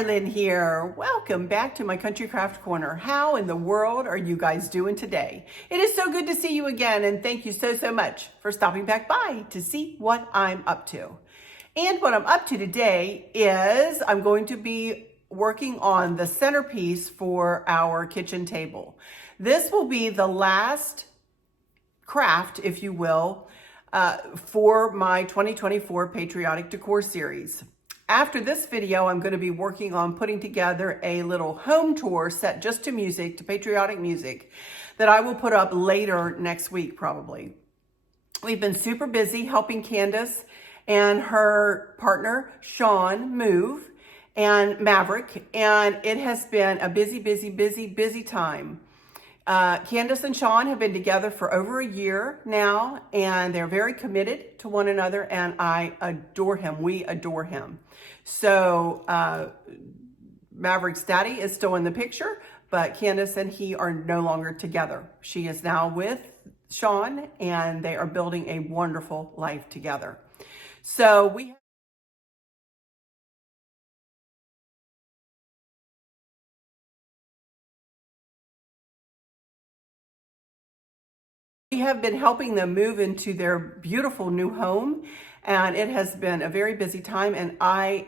Arlynn here. Welcome back to my Country Craft Corner. How in the world are you guys doing today? It is so good to see you again, and thank you so much for stopping back by to see what I'm up to. And what I'm up to today is I'm going to be working on the centerpiece for our kitchen table. This will be the last craft, if you will, for my 2024 Patriotic Decor series. After this video, I'm going to be working on putting together a little home tour set just to music, to patriotic music, that I will put up later next week probably. We've been super busy helping Candace and her partner, Sean, move, and Maverick, and it has been a busy time. Candace and Sean have been together for over a year now, and they're very committed to one another, and I adore him. We adore him. So Maverick's daddy is still in the picture, but Candace and he are no longer together. She is now with Sean, and they are building a wonderful life together. So we have been helping them move into their beautiful new home, and it has been a very busy time. And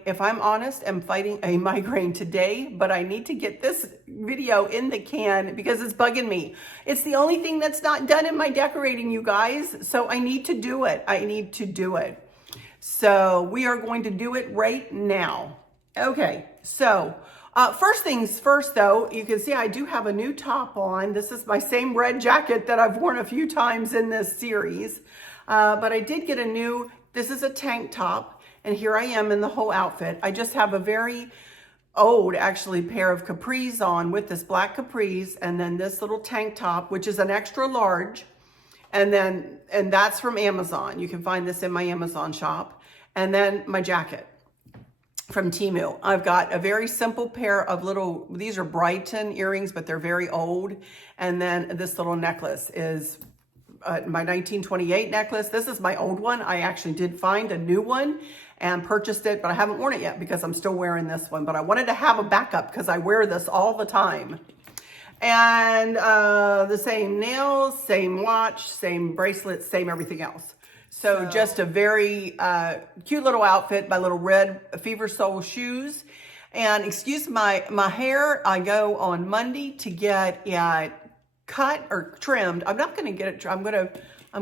if I'm honest, am fighting a migraine today, but I need to get this video in the can because it's bugging me. It's the only thing that's not done in my decorating, you guys. So I need to do it. So we are going to do it right now. Okay, so first things first, though, you can see I do have a new top on. This is my same red jacket that I've worn a few times in this series. But I did get this is a tank top, and here I am in the whole outfit. I just have a very old, actually, pair of capris on with this black capris, and then this little tank top, which is an extra large. And that's from Amazon. You can find this in my Amazon shop. And then my jacket from Temu. I've got a very simple pair of these are Brighton earrings, but they're very old. And then this little necklace is my 1928 necklace. This is my old one. I actually did find a new one and purchased it, but I haven't worn it yet because I'm still wearing this one. But I wanted to have a backup because I wear this all the time. And the same nails, same watch, same bracelets, same everything else. So just a very cute little outfit, my little red Fever Soul shoes. And excuse my hair, I go on Monday to get it cut or trimmed. I'm not going to get it, I'm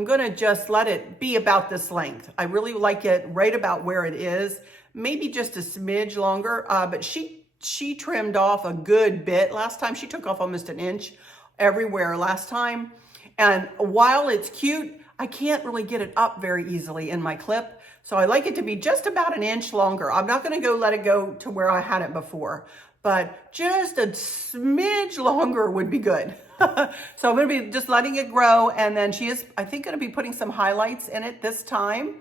going to just let it be about this length. I really like it right about where it is, maybe just a smidge longer, but she trimmed off a good bit last time. She took off almost an inch everywhere last time. And while it's cute, I can't really get it up very easily in my clip. So I like it to be just about an inch longer. I'm not going to let it go to where I had it before, but just a smidge longer would be good. So I'm going to be just letting it grow. And then she is, I think, going to be putting some highlights in it this time,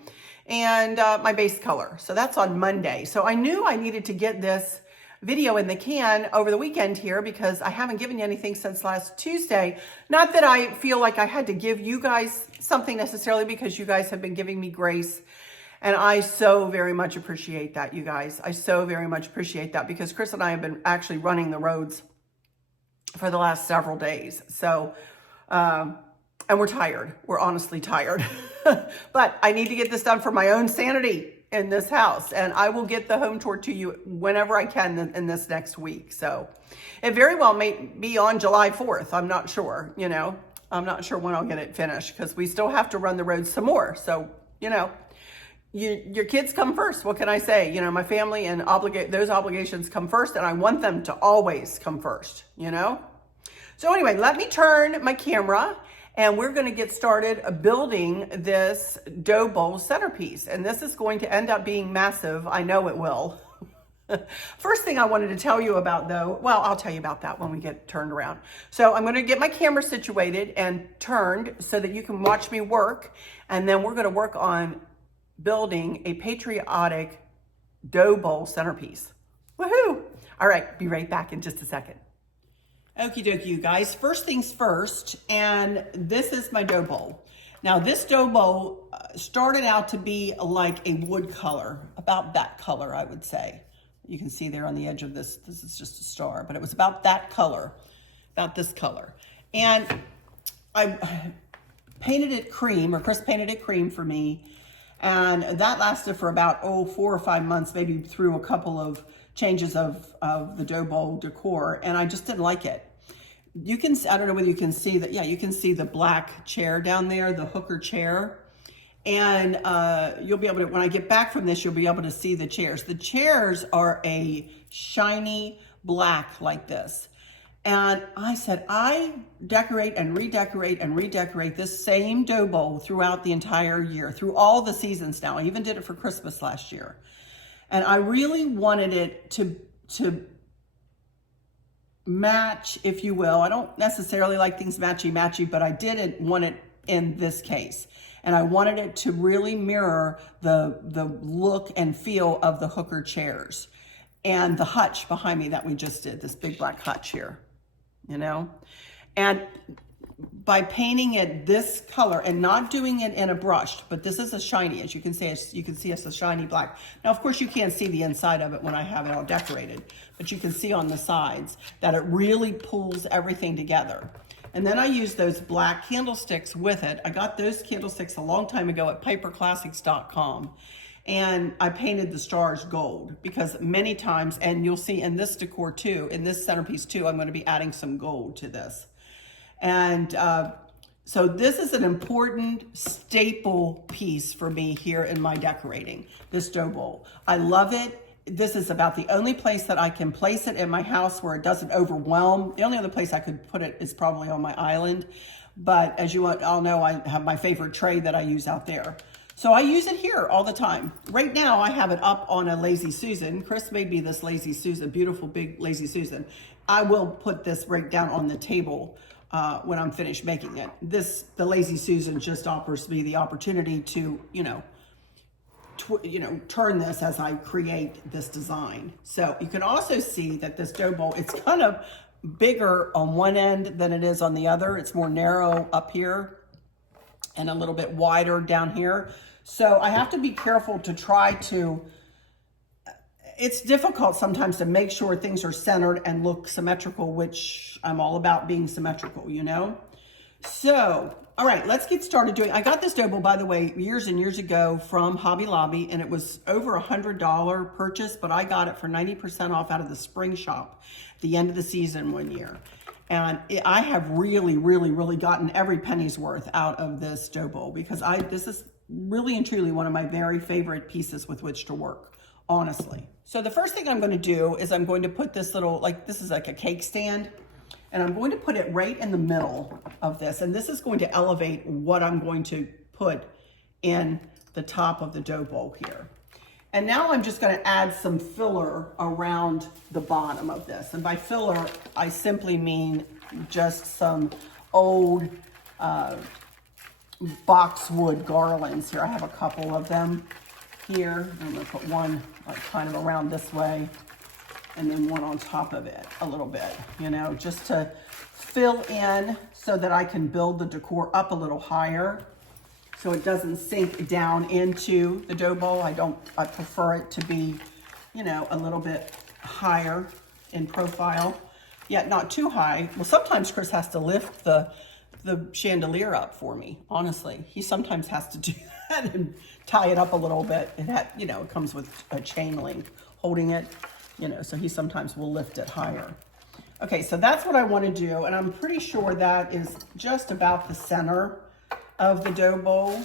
and my base color. So that's on Monday. So I knew I needed to get this video in the can over the weekend here because I haven't given you anything since last Tuesday. Not that I feel like I had to give you guys something necessarily, because you guys have been giving me grace. And I so very much appreciate that, you guys. I so very much appreciate that, because Chris and I have been actually running the roads for the last several days. So, and we're tired. We're honestly tired. But I need to get this done for my own sanity in this house, and I will get the home tour to you whenever I can in this next week. So it very well may be on July 4th. I'm not sure, I'm not sure when I'll get it finished, because we still have to run the roads some more. So, your kids come first. What can I say? My family and those obligations come first, and I want them to always come first, So anyway, let me turn my camera, and we're going to get started building this dough bowl centerpiece. And this is going to end up being massive. I know it will. First thing I wanted to tell you about, though, well, I'll tell you about that when we get turned around. So I'm going to get my camera situated and turned so that you can watch me work. And then we're going to work on building a patriotic dough bowl centerpiece. Woohoo! All right, be right back in just a second. Okie dokie, you guys. First things first, and this is my dough bowl. Now, this dough bowl started out to be like a wood color, about that color, I would say. You can see there on the edge of this, this is just a star, but it was about that color, about this color. And I painted it cream, or Chris painted it cream for me. And that lasted for about, 4 or 5 months, maybe through a couple of changes of the dough bowl decor. And I just didn't like it. You can, I don't know whether you can see that. Yeah, you can see the black chair down there, the hooker chair. And you'll be able to, when I get back from this, you'll be able to see the chairs. The chairs are a shiny black like this. And I said, I decorate and redecorate this same dough bowl throughout the entire year, through all the seasons now. I even did it for Christmas last year. And I really wanted it to match, if you will. I don't necessarily like things matchy-matchy, but I didn't want it in this case. And I wanted it to really mirror the look and feel of the hooker chairs and the hutch behind me that we just did, this big black hutch here, you know? And by painting it this color and not doing it in a brush, but this is a shiny, as you can see, it's a shiny black. Now, of course, you can't see the inside of it when I have it all decorated, but you can see on the sides that it really pulls everything together. And then I use those black candlesticks with it. I got those candlesticks a long time ago at paperclassics.com. And I painted the stars gold because many times, and you'll see in this decor too, in this centerpiece too, I'm going to be adding some gold to this. And so this is an important staple piece for me here in my decorating, this dough bowl. I love it. This is about the only place that I can place it in my house where it doesn't overwhelm. The only other place I could put it is probably on my island. But as you all know, I have my favorite tray that I use out there. So I use it here all the time. Right now, I have it up on a Lazy Susan. Chris made me this Lazy Susan, beautiful big Lazy Susan. I will put this right down on the table when I'm finished making it. The Lazy Susan just offers me the opportunity to, turn this as I create this design. So you can also see that this dough bowl, it's kind of bigger on one end than it is on the other. It's more narrow up here and a little bit wider down here. So I have to be careful to try to, it's difficult sometimes to make sure things are centered and look symmetrical, which I'm all about being symmetrical, So, all right, let's get started doing, I got this dough bowl, by the way, years and years ago from Hobby Lobby, and it was over $100 purchase, but I got it for 90% off out of the spring shop at the end of the season one year. And I have really, really, really gotten every penny's worth out of this dough bowl because this is really and truly one of my very favorite pieces with which to work, honestly. So the first thing I'm going to do is I'm going to put this little, this is like a cake stand, and I'm going to put it right in the middle of this. And this is going to elevate what I'm going to put in the top of the dough bowl here. And now I'm just going to add some filler around the bottom of this. And by filler, I simply mean just some old boxwood garlands here. I have a couple of them here. I'm going to put one kind of around this way and then one on top of it a little bit, just to fill in so that I can build the decor up a little higher so it doesn't sink down into the dough bowl. I prefer it to be, a little bit higher in profile, yet not too high. Well, sometimes Chris has to lift the chandelier up for me, honestly. He sometimes has to do that and tie it up a little bit. It comes with a chain link holding it, so he sometimes will lift it higher. Okay, so that's what I want to do, and I'm pretty sure that is just about the center of the dough bowl.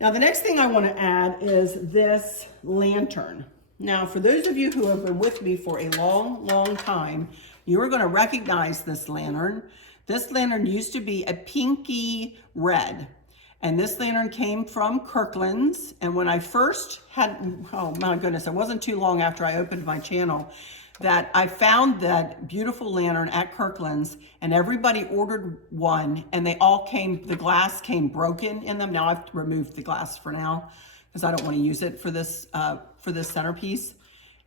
Now, the next thing I want to add is this lantern. Now, for those of you who have been with me for a long, long time, you are going to recognize this lantern. This lantern used to be a pinky red, and this lantern came from Kirkland's. And when I first had, oh my goodness, it wasn't too long after I opened my channel that I found that beautiful lantern at Kirkland's, and everybody ordered one, and they all came, the glass came broken in them. Now I've removed the glass for now because I don't want to use it for this centerpiece,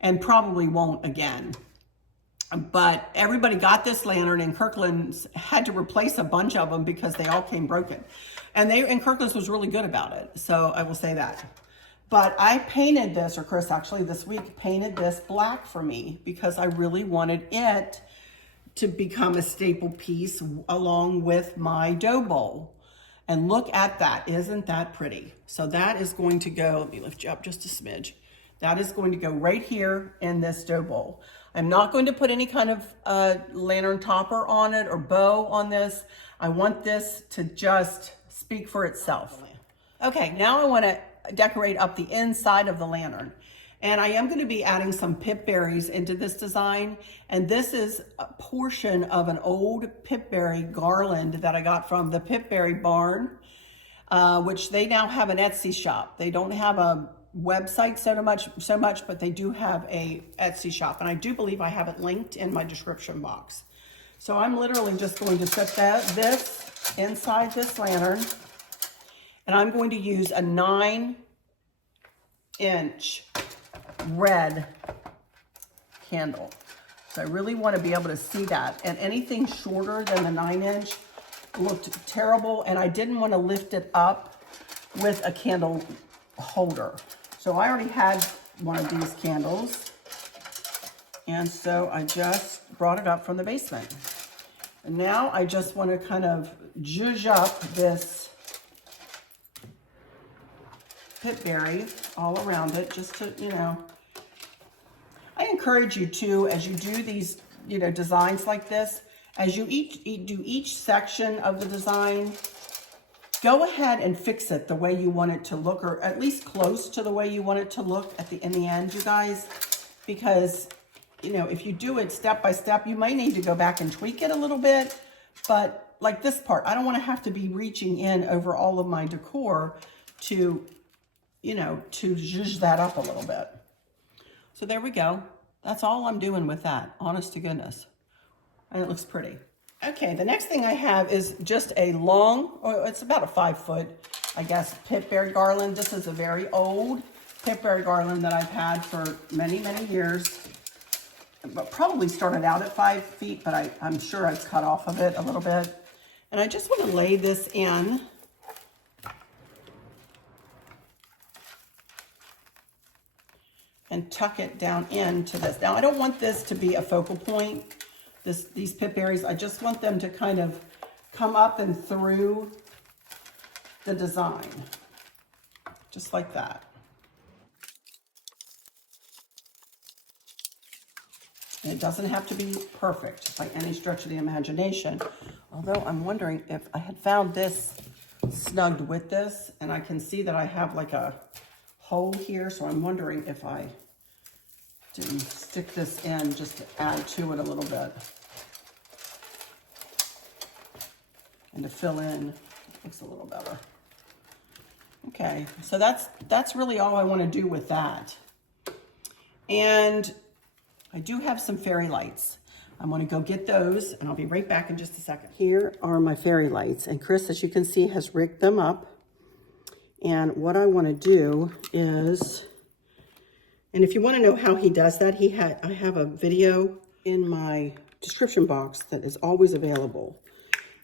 and probably won't again. But everybody got this lantern, and Kirkland's had to replace a bunch of them because they all came broken. And Kirkland's was really good about it, so I will say that. But I painted this, or Chris actually this week painted this black for me because I really wanted it to become a staple piece along with my dough bowl. And look at that, isn't that pretty? So that is going to go, let me lift you up just a smidge. That is going to go right here in this dough bowl. I'm not going to put any kind of lantern topper on it or bow on this. I want this to just speak for itself. Okay, now I want to decorate up the inside of the lantern. And I am going to be adding some pip berries into this design. And this is a portion of an old pipberry garland that I got from the Pipberry Barn, which they now have an Etsy shop. They don't have a website so much, but they do have a Etsy shop. And I do believe I have it linked in my description box. So I'm literally just going to set this inside this lantern. And I'm going to use a 9-inch red candle. So I really want to be able to see that. And anything shorter than the 9-inch looked terrible. And I didn't want to lift it up with a candle holder. So I already had one of these candles. And so I just brought it up from the basement. And now I just want to kind of zhuzh up this pipberry all around it, just to, you know. I encourage you to, as you do these, you know, designs like this, as you do each section of the design, go ahead and fix it the way you want it to look, or at least close to the way you want it to look in the end, you guys, because, you know, if you do it step by step, you might need to go back and tweak it a little bit. But like this part, I don't want to have to be reaching in over all of my decor to, you know, to zhuzh that up a little bit. So there we go. That's all I'm doing with that, honest to goodness. And it looks pretty. Okay, the next thing I have is just a long, or it's about a 5-foot, I guess, pipberry garland. This is a very old pipberry garland that I've had for many, many years. But probably started out at 5 feet, but I'm sure I've cut off of it a little bit. And I just want to lay this in. And tuck it down into this. Now, I don't want this to be a focal point, these pipberries. I just want them to kind of come up and through the design, just like that. And it doesn't have to be perfect by any stretch of the imagination, although I'm wondering if I had found this snugged with this, and I can see that I have like a hole here, so I'm wondering if I didn't stick this in just to add to it a little bit and to fill in. It looks a little better. Okay, so that's really all I want to do with that. And I do have some fairy lights. I'm going to go get those, and I'll be right back in just a second. Here are my fairy lights, and Chris, as you can see, has rigged them up. And what I want to do is, and if you want to know how he does that, I have a video in my description box that is always available.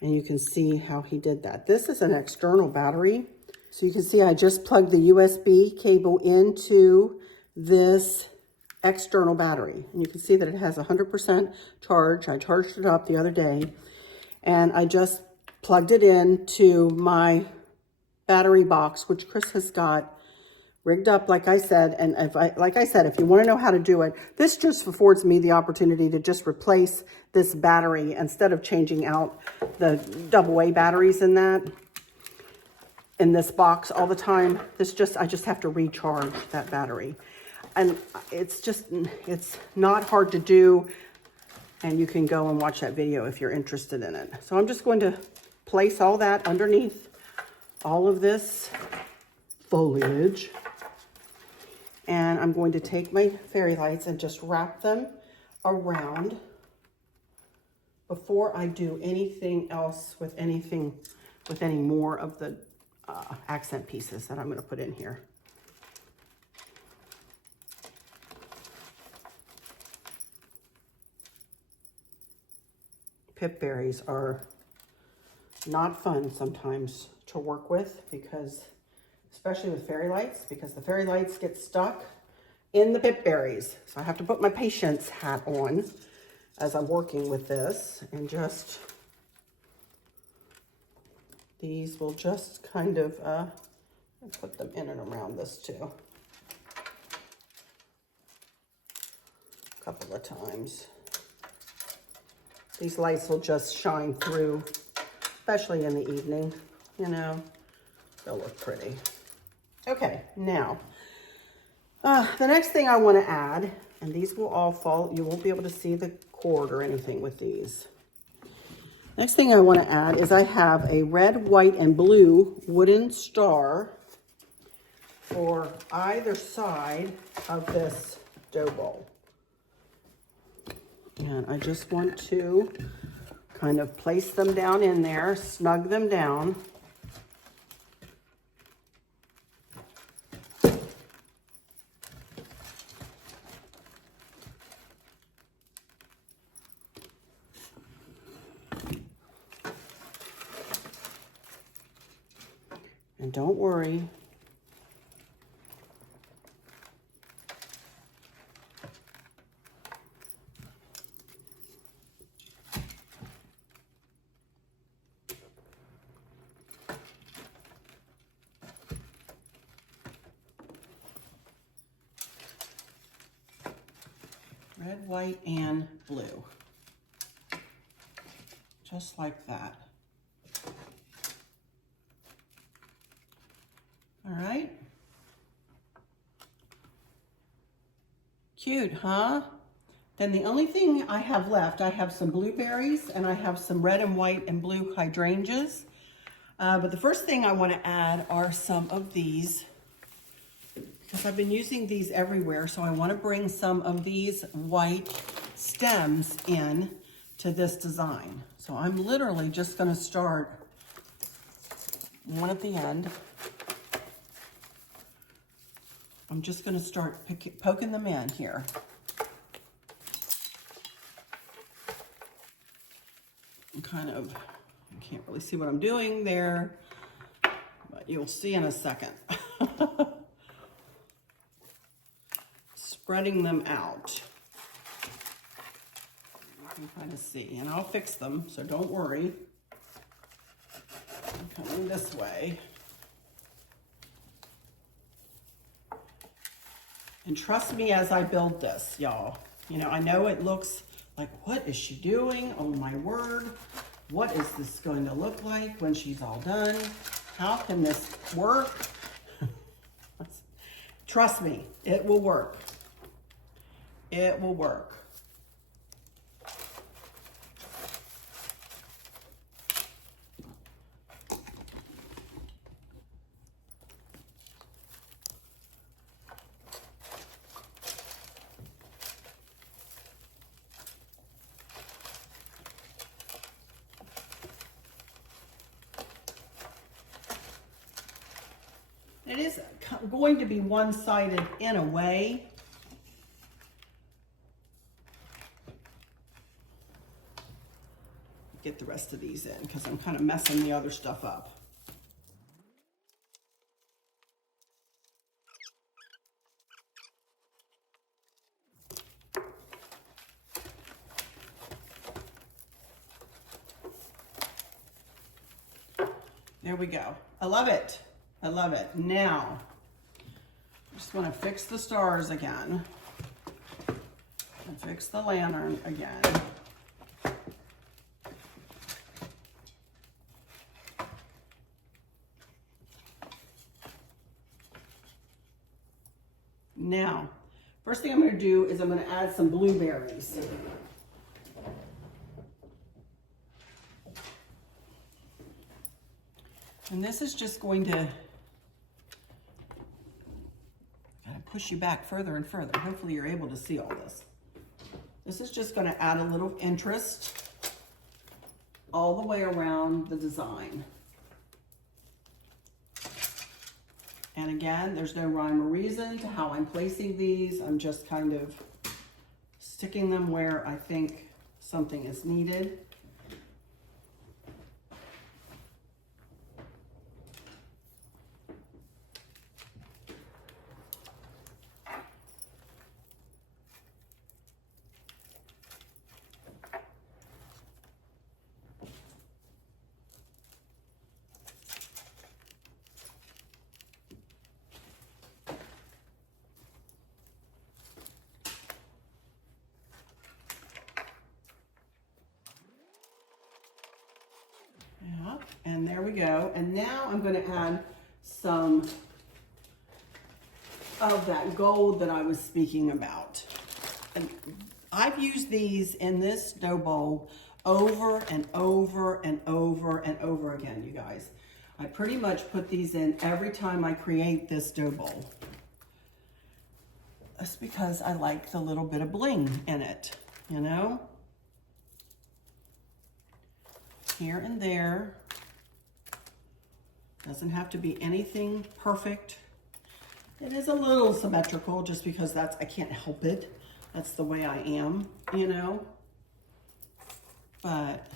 And you can see how he did that. This is an external battery. So you can see I just plugged the USB cable into this external battery. And you can see that it has 100% charge. I charged it up the other day. And I just plugged it into my battery box, which Chris has got rigged up, like I said. And if you want to know how to do it, this just affords me the opportunity to just replace this battery instead of changing out the AA batteries in this box all the time. I just have to recharge that battery. And it's not hard to do. And you can go and watch that video if you're interested in it. So I'm just going to place all that underneath all of this foliage. And I'm going to take my fairy lights and just wrap them around before I do anything else with any more of the accent pieces that I'm going to put in here. Pipberries are not fun sometimes to work with because especially with fairy lights, because the fairy lights get stuck in the pip berries. So I have to put my patience hat on as I'm working with this, and just, these will just kind of, put them in and around this too. A couple of times. These lights will just shine through, especially in the evening, you know, they'll look pretty. Okay, now, the next thing I want to add, and these will all fall, you won't be able to see the cord or anything with these. Next thing I want to add is I have a red, white, and blue wooden star for either side of this dough bowl. And I just want to kind of place them down in there, snug them down. And don't worry, red, white, and blue. Just like that. All right. Cute, huh? Then the only thing I have left, I have some blueberries and I have some red and white and blue hydrangeas. But the first thing I want to add are some of these, because I've been using these everywhere. So I want to bring some of these white stems in to this design. So I'm literally just going to start one at the end. I'm just going to start poking them in here. And kind of, I can't really see what I'm doing there, but you'll see in a second. Spreading them out. You can kind of see, and I'll fix them, so don't worry. I'm coming this way. And trust me as I build this, y'all. You know, I know it looks like, what is she doing? Oh my word. What is this going to look like when she's all done? How can this work? Trust me, it will work. It will work. It is going to be one-sided in a way. Get the rest of these in because I'm kind of messing the other stuff up. There we go. I love it. I love it. Now, I just want to fix the stars again. And fix the lantern again. Now, first thing I'm going to do is I'm going to add some blueberries. And this is just going to push you back further and further. Hopefully you're able to see all this. This is just going to add a little interest all the way around the design. And again, there's no rhyme or reason to how I'm placing these. I'm just kind of sticking them where I think something is needed. Yeah, and there we go. And now I'm going to add some of that gold that I was speaking about. And I've used these in this dough bowl over and over and over and over again, you guys. I pretty much put these in every time I create this dough bowl. That's because I like the little bit of bling in it, you know? Here and there. Doesn't have to be anything perfect. It is a little symmetrical just because I can't help it. That's the way I am, you know? But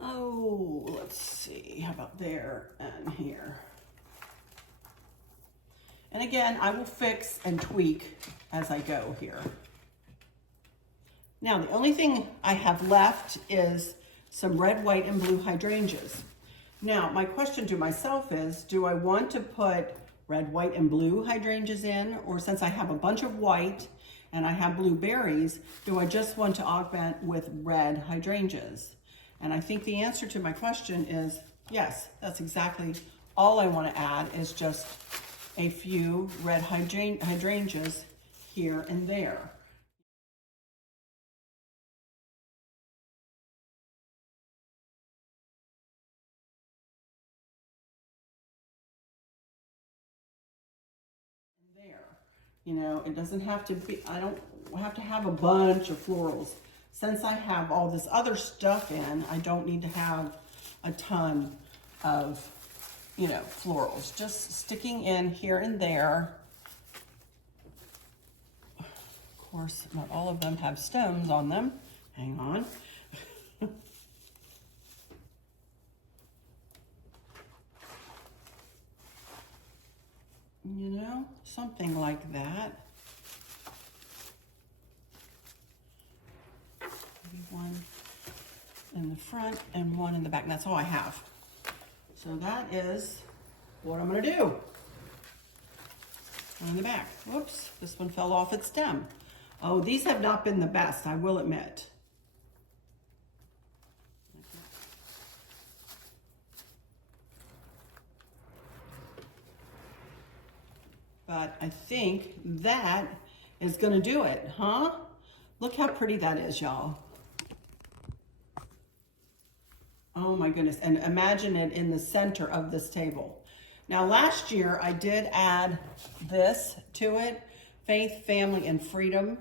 oh, let's see, how about there and here? And again, I will fix and tweak as I go here. Now, the only thing I have left is some red, white, and blue hydrangeas. Now, my question to myself is, do I want to put red, white, and blue hydrangeas in? Or since I have a bunch of white and I have blue berries, do I just want to augment with red hydrangeas? And I think the answer to my question is yes, that's exactly all I want to add is just a few red hydrangeas here and there. You know, it doesn't have to be, I don't have to have a bunch of florals. Since I have all this other stuff in, I don't need to have a ton of, you know, florals. Just sticking in here and there. Of course, not all of them have stems on them. Hang on. You know, something like that. Maybe one in the front and one in the back. And that's all I have. So that is what I'm going to do. One in the back. Whoops, this one fell off its stem. Oh, these have not been the best, I will admit. But I think that is gonna do it, huh? Look how pretty that is, y'all. Oh my goodness, and imagine it in the center of this table. Now last year I did add this to it, Faith, Family, and Freedom.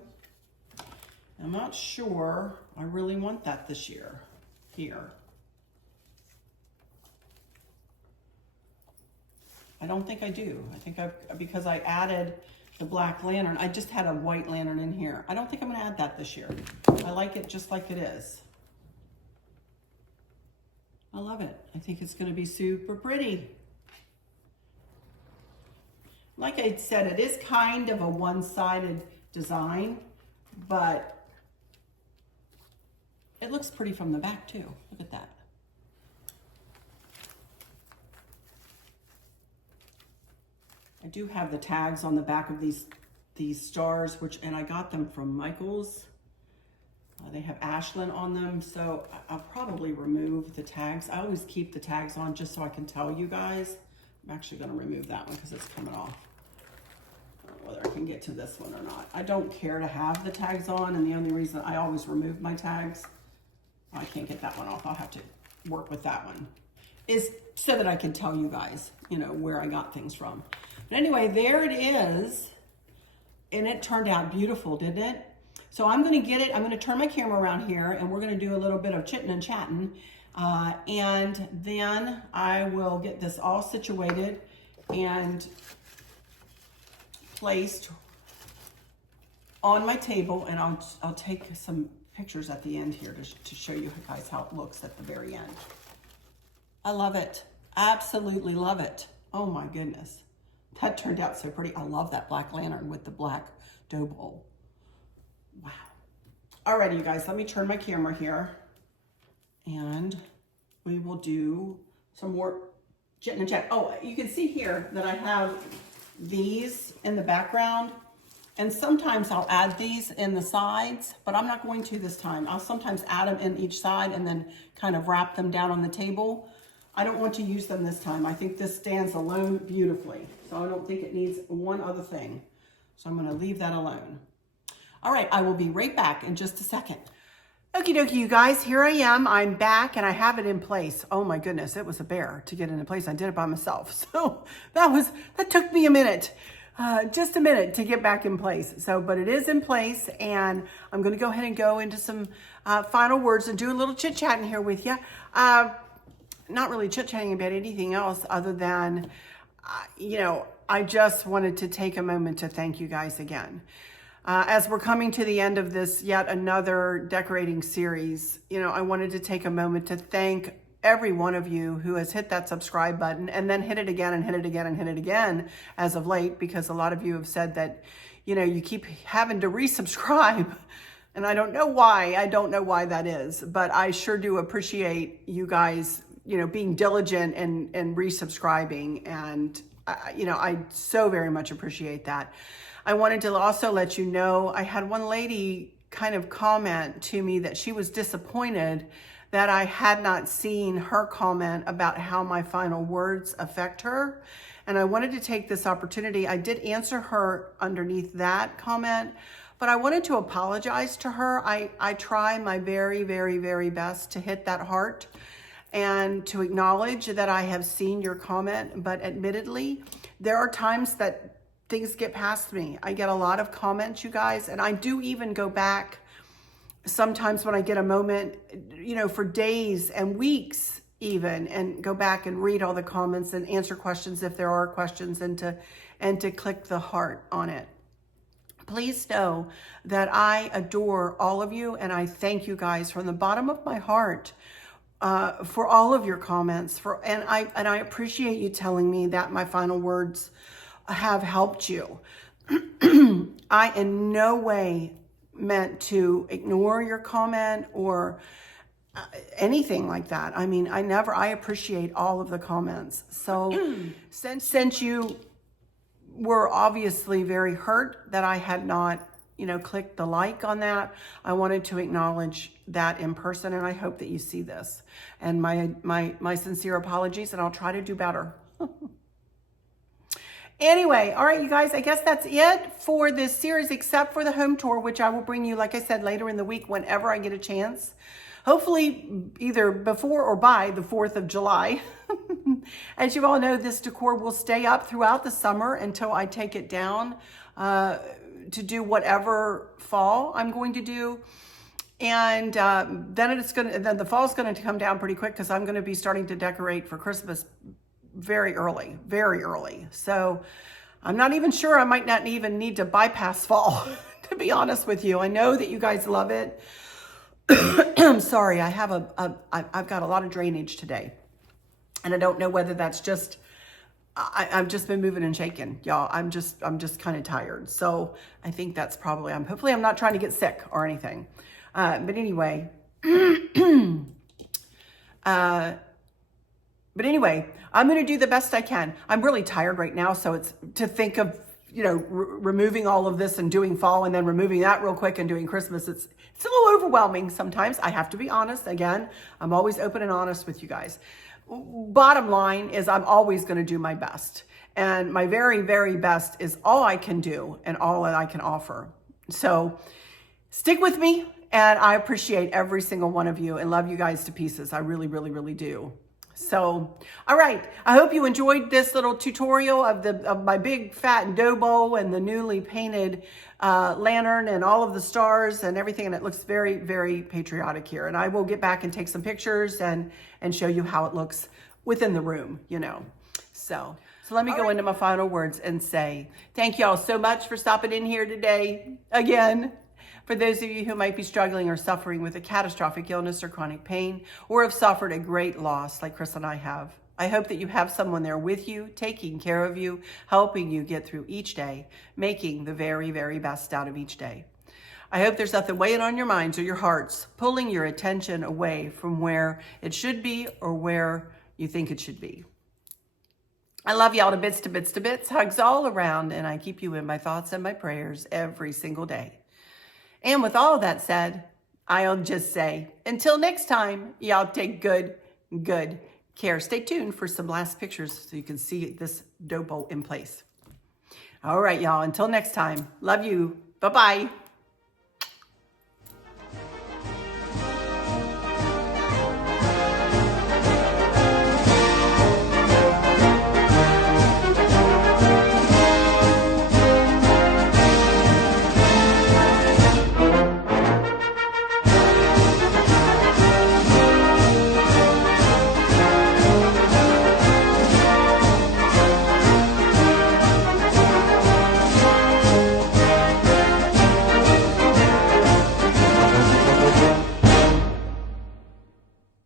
I'm not sure I really want that this year here. I don't think I do. I think because I added the black lantern, I just had a white lantern in here. I don't think I'm gonna add that this year. I like it just like it is. I love it. I think it's gonna be super pretty. Like I said, it is kind of a one-sided design, but it looks pretty from the back too. Look at that. I do have the tags on the back of these stars, and I got them from Michael's. They have Ashlyn on them, so I'll probably remove the tags. I always keep the tags on just so I can tell you guys. I'm actually gonna remove that one because it's coming off. I don't know whether I can get to this one or not. I don't care to have the tags on, and the only reason I always remove my tags, I can't get that one off. I'll have to work with that one, is so that I can tell you guys, you know, where I got things from. But anyway, there it is. And it turned out beautiful, didn't it? So I'm gonna get it, I'm gonna turn my camera around here and we're gonna do a little bit of chitting and chatting. And then I will get this all situated and placed on my table, and I'll take some pictures at the end here to show you guys how it looks at the very end. I love it, absolutely love it. Oh my goodness. That turned out so pretty. I love that black lantern with the black dough bowl. Wow. Alrighty, you guys, let me turn my camera here and we will do some more chit and chat. Oh, you can see here that I have these in the background, and sometimes I'll add these in the sides, but I'm not going to this time. I'll sometimes add them in each side and then kind of wrap them down on the table. I don't want to use them this time. I think this stands alone beautifully, so I don't think it needs one other thing. So I'm gonna leave that alone. All right, I will be right back in just a second. Okie dokie, you guys, here I am. I'm back and I have it in place. Oh my goodness, it was a bear to get it in place. I did it by myself. So that took me a minute, just a minute to get back in place. So, but it is in place, and I'm gonna go ahead and go into some final words and do a little chit-chatting here with you. Not really chit-chatting about anything else other than, I just wanted to take a moment to thank you guys again. As we're coming to the end of this yet another decorating series, I wanted to take a moment to thank every one of you who has hit that subscribe button and then hit it again and hit it again and hit it again as of late, because a lot of you have said that, you keep having to resubscribe. And I don't know why. I don't know why that is, but I sure do appreciate you guys, being diligent and resubscribing. And, I so very much appreciate that. I wanted to also let you know, I had one lady kind of comment to me that she was disappointed that I had not seen her comment about how my final words affect her. And I wanted to take this opportunity. I did answer her underneath that comment, but I wanted to apologize to her. I try my very, very, very best to hit that heart and to acknowledge that I have seen your comment, but admittedly, there are times that things get past me. I get a lot of comments, you guys, and I do even go back sometimes when I get a moment, for days and weeks even, and go back and read all the comments and answer questions if there are questions, and to click the heart on it. Please know that I adore all of you, and I thank you guys from the bottom of my heart for all of your comments. And I appreciate you telling me that my final words have helped you. I in no way meant to ignore your comment or anything like that. I mean, I appreciate all of the comments. So since you were obviously very hurt that I had not, clicked the like on that, I wanted to acknowledge that in person, and I hope that you see this. And my sincere apologies, and I'll try to do better. Anyway, all right, you guys, I guess that's it for this series, except for the home tour, which I will bring you, like I said, later in the week whenever I get a chance. Hopefully either before or by the 4th of July. As you all know, this decor will stay up throughout the summer until I take it down to do whatever fall I'm going to do. And then the fall's going to come down pretty quick, because I'm going to be starting to decorate for Christmas very early, very early. So I'm not even sure, I might not even need to bypass fall, to be honest with you. I know that you guys love it. I'm sorry, I've got a lot of drainage today. And I don't know whether that's just, I've just been moving and shaking, y'all. I'm just kind of tired. So I think that's probably, hopefully I'm not trying to get sick or anything. But anyway, I'm going to do the best I can. I'm really tired right now. So it's to think of, removing all of this and doing fall and then removing that real quick and doing Christmas. It's a little overwhelming sometimes. I have to be honest. Again, I'm always open and honest with you guys. Bottom line is I'm always going to do my best. And my very, very best is all I can do and all that I can offer. So stick with me. And I appreciate every single one of you and love you guys to pieces. I really, really, really do. So, all right. I hope you enjoyed this little tutorial of my big fat dough bowl and the newly painted lantern and all of the stars and everything. And it looks very, very patriotic here. And I will get back and take some pictures and show you how it looks within the room, So let me go into my final words and say, thank you all so much for stopping in here today. Again, for those of you who might be struggling or suffering with a catastrophic illness or chronic pain, or have suffered a great loss like Chris and I have, I hope that you have someone there with you, taking care of you, helping you get through each day, making the very, very best out of each day. I hope there's nothing weighing on your minds or your hearts, pulling your attention away from where it should be or where you think it should be. I love y'all to bits, to bits, to bits. Hugs all around, and I keep you in my thoughts and my prayers every single day. And with all of that said, I'll just say, until next time, y'all take good care. Stay tuned for some last pictures so you can see this dough bowl in place. All right, y'all, until next time, love you. Bye-bye.